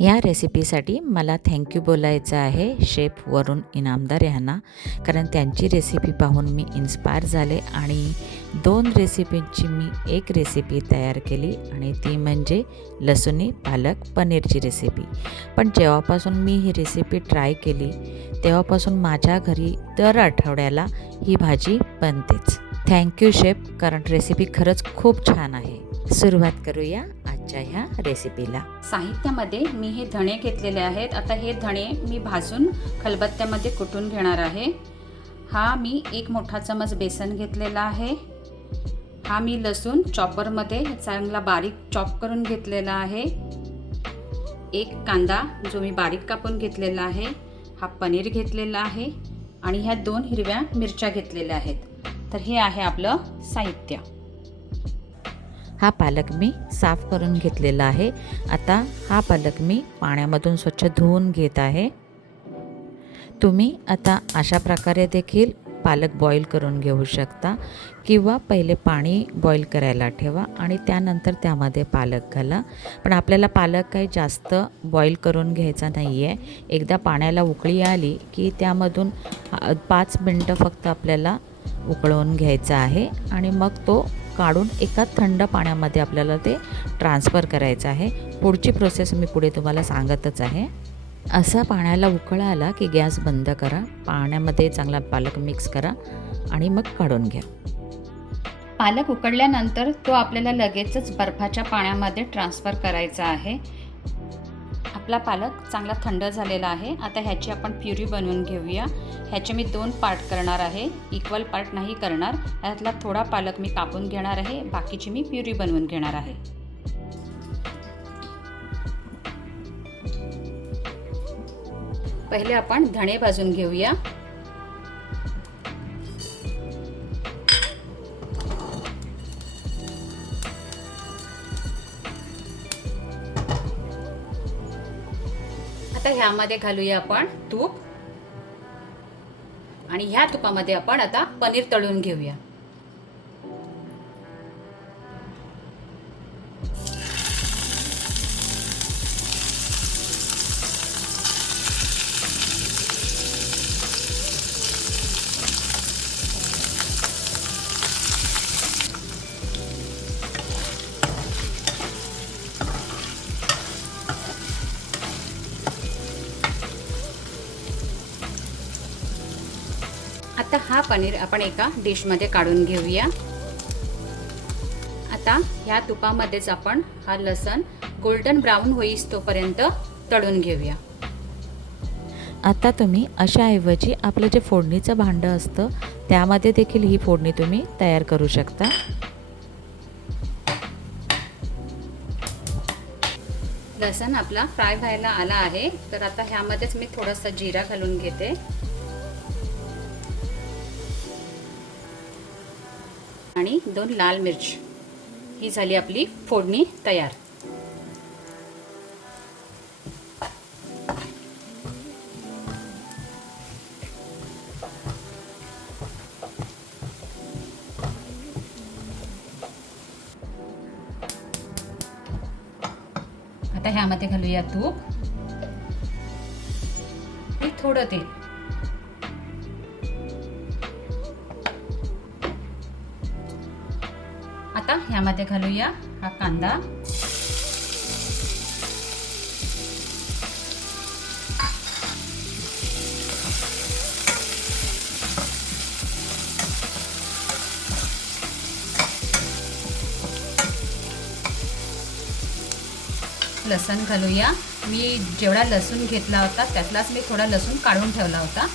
ह्या रेसिपीसाठी मला थँक्यू बोलायचं आहे शेफ वरुण इनामदार यांना, कारण त्यांची रेसिपी पाहून मी इन्स्पायर झाले आणि 2 रेसिपींची मी एक रेसिपी तयार केली आणि ती म्हणजे लसूणी पालक पनीरची रेसिपी. पण जेव्हापासून मी ही रेसिपी ट्राय केली तेव्हापासून माझ्या घरी दर आठवड्याला ही भाजी बनतेच. थँक्यू शेफ, कारण रेसिपी खरंच खूप छान आहे. सुरुवात करूया आजच्या ह्या रेसिपीला. साहित्यामध्ये मी हे धणे घेतलेले आहेत. आता हे धणे मी भाजून खलबत्त्यामध्ये कुटून घेणार आहे. हा मी 1 मोठा चमच बेसन घेतलेला आहे. हा मी लसूण चॉपरमध्ये चांगला बारीक चॉप करून घेतलेला आहे. 1 कांदा जो मी बारीक कापून घेतलेला आहे. हा पनीर घेतलेला आहे आणि ह्या 2 हिरव्या मिरच्या घेतलेल्या आहेत. तर हे आहे आपलं साहित्य. हा पालक मी साफ करून घेतलेला आहे. आता हा पालक मी पाण्यामधून स्वच्छ धुवून घेत आहे. तुम्ही आता अशा प्रकारे देखील पालक बॉईल करून घेऊ शकता किंवा पहिले पाणी बॉईल करायला ठेवा आणि त्यानंतर त्यामध्ये पालक घाला. पण आपल्याला पालक काही जास्त बॉईल करून घ्यायचा नाही आहे. एकदा पाण्याला उकळी आली की त्यामधून 5 मिनटं फक्त आपल्याला उकळवून घ्यायचं आहे आणि मग तो काढून एका थंड पाण्यामध्ये आपल्याला ते ट्रान्सफर करायचं आहे. पुढची प्रोसेस मी पुढे तुम्हाला सांगतच आहे. असा पाण्याला उकळ आला की गॅस बंद करा, पाण्यामध्ये चांगला पालक मिक्स करा आणि मग काढून घ्या. पालक उकडल्यानंतर तो आपल्याला लगेचच बर्फाच्या पाण्यामध्ये ट्रान्सफर करायचा आहे. आपला पालक चांगला थंड झालेला आहे. आता ह्याची आपण प्युरी बनवून घेऊया. ह्याचे मी 2 पार्ट करणार आहे, इक्वल पार्ट नाही करणार. ह्यातला थोडा पालक मी कापून घेणार आहे, बाकीची मी प्युरी बनवून घेणार आहे. पहिले आपण धणे भाजून घेऊया. आता ह्यामध्ये घालूया आपण तूप आणि ह्या तुपामध्ये आपण आता पनीर तळून घेऊया. आता हा पनीर आपण एका डिशमध्ये काढून घेऊया. आता ह्या तुपामध्येच आपण हा लसूण गोल्डन ब्राऊन होईस्तोपर्यंत तळून घेऊया. आता तुम्ही अशाऐवजी आपलं जे फोडणीचं भांडं असतं त्यामध्ये देखील ही फोडणी तुम्ही तयार करू शकता. लसूण आपला फ्राय व्हायला आला आहे. तर आता ह्यामध्येच मी थोडासा जिरा घालून घेते आणि 2 लाल मिर्च. ही झाली आपली फोडणी तयार. आता ह्यामध्ये घालूया तूप आणि थोडं तेल. आता ह्यामध्ये घालूया हा कांदा, लसूण घालूया. मी जेवढा लसूण घेतला होता त्यातलाच मी थोडा लसूण काढून ठेवला होता.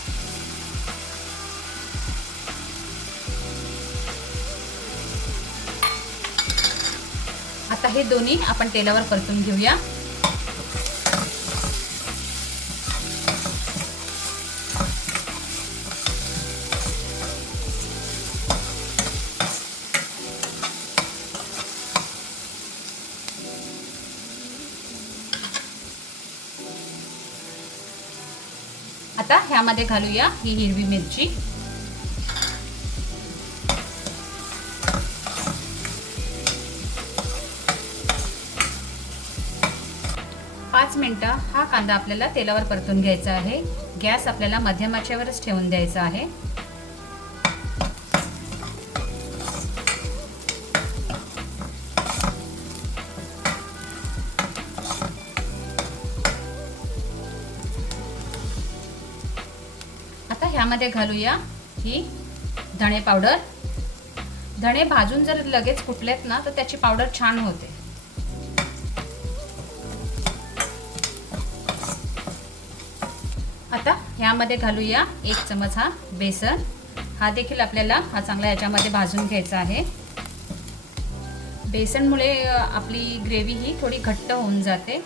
आता हे दोन्ही आपण तेलावर परतून घेऊया. आता ह्यामध्ये घालूया ही हिरवी मिरची. 5 मिनटं हा कांदा आपल्याला तेलावर परतून घ्यायचा आहे. गॅस आपल्याला मध्यम आचेवरच ठेवून द्यायचा आहे. आता ह्यामध्ये घालूया ही धणे पावडर. धणे भाजून जर लगेच फुटलेत ना तर त्याची पावडर छान होते. आता ह्यामध्ये घालूया 1 चमच हा बेसन. हा देखील आपल्याला चांगला याच्यामध्ये भाजून घ्यायचा आहे. बेसनमुळे आपली ग्रेव्ही ही थोडी घट्ट होऊन जाते.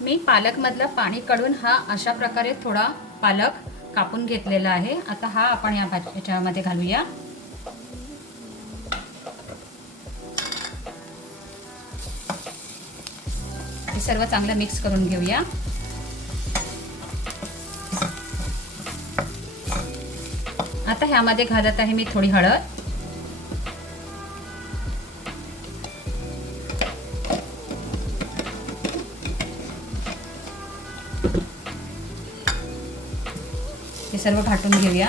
मी पालकमधलं पाणी काढून हा अशा प्रकारे थोडा पालक कापून घेतलेला आहे. आता हा आपण याच्यामध्ये घालूया. हे सर्व चांगलं मिक्स करून घेऊया. आता ह्यामध्ये घालत आहे मी थोडी हळद. हे सर्व घाटून घेऊया.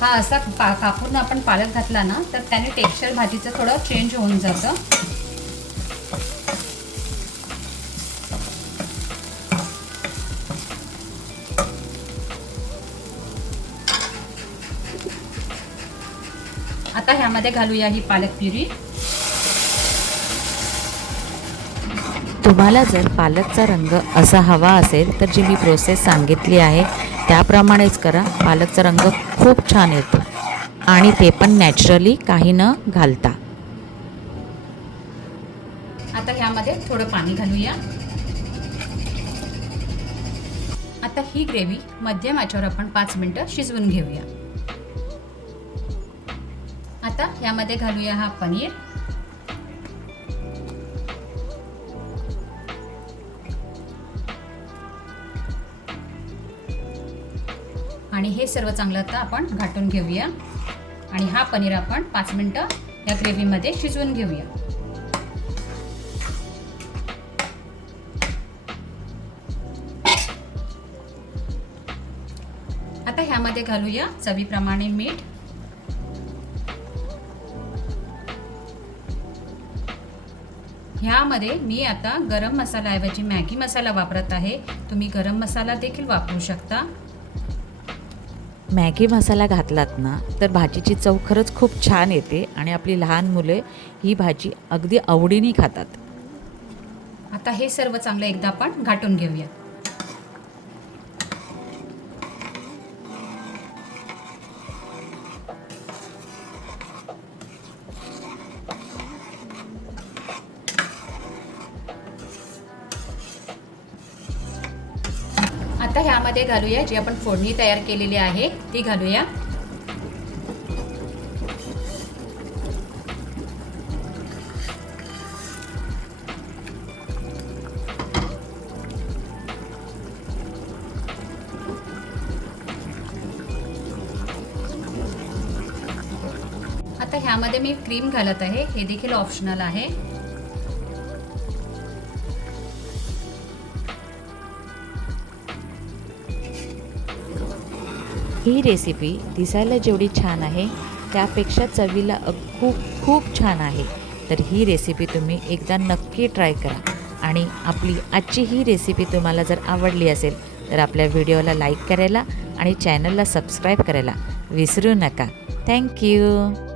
हा असा कापून आपण पालक घातला ना तर त्याने टेक्स्चर भाजीचं थोडं चेंज होऊन जातं. आता ह्यामध्ये घालूया ही पालक प्युरी. तुम्हाला जर पालकचा रंग असा हवा असेल तर जी मी प्रोसेस सांगितली आहे त्याप्रमाणेच करा. पालकचा रंग खूप छान येतो आणि ते पण नॅचरली काही न घालता. आता ह्यामध्ये थोडं पाणी घालूया. आता ही ग्रेव्ही मध्यम आचेवर आपण 5 मिनिटं शिजवून घेऊया. आता ह्यामध्ये घालूया हा पनीर. आणि हे सर्व चांगलं आता आपण घाटून घेऊया. आणि हा पनीर आपण 5 मिनिटं या ग्रेव्हीमध्ये शिजवून घेऊया. आता ह्यामध्ये घालूया चवीप्रमाणे मीठ. ह्यामध्ये मी आता गरम मसाल्याऐवजी मॅगी मसाला वापरत आहे. तुम्ही गरम मसाला देखील वापरू शकता. मॅगी मसाला घातलात ना तर भाजीची चव खरंच खूप छान येते आणि आपली लहान मुले ही भाजी अगदी आवडीने खातात. आता हे सर्व चांगलं एकदा आपण घाटून घेऊया. आता ह्यामध्ये घालूया जी आपण फोडणी तयार केलेली आहे ती घालूया. आता ह्यामध्ये मी क्रीम घालत आहे. हे देखील ऑप्शनल आहे. ही रेसिपी दिसायला जेवढी छान आहे त्यापेक्षा चवीला खूप खूप छान आहे. तर ही रेसिपी तुम्ही एकदा नक्की ट्राय करा. आणि आपली आजची ही रेसिपी तुम्हाला जर आवडली असेल तर आपल्या व्हिडिओला लाईक करायला आणि चॅनलला सबस्क्राईब करायला विसरू नका. थँक्यू.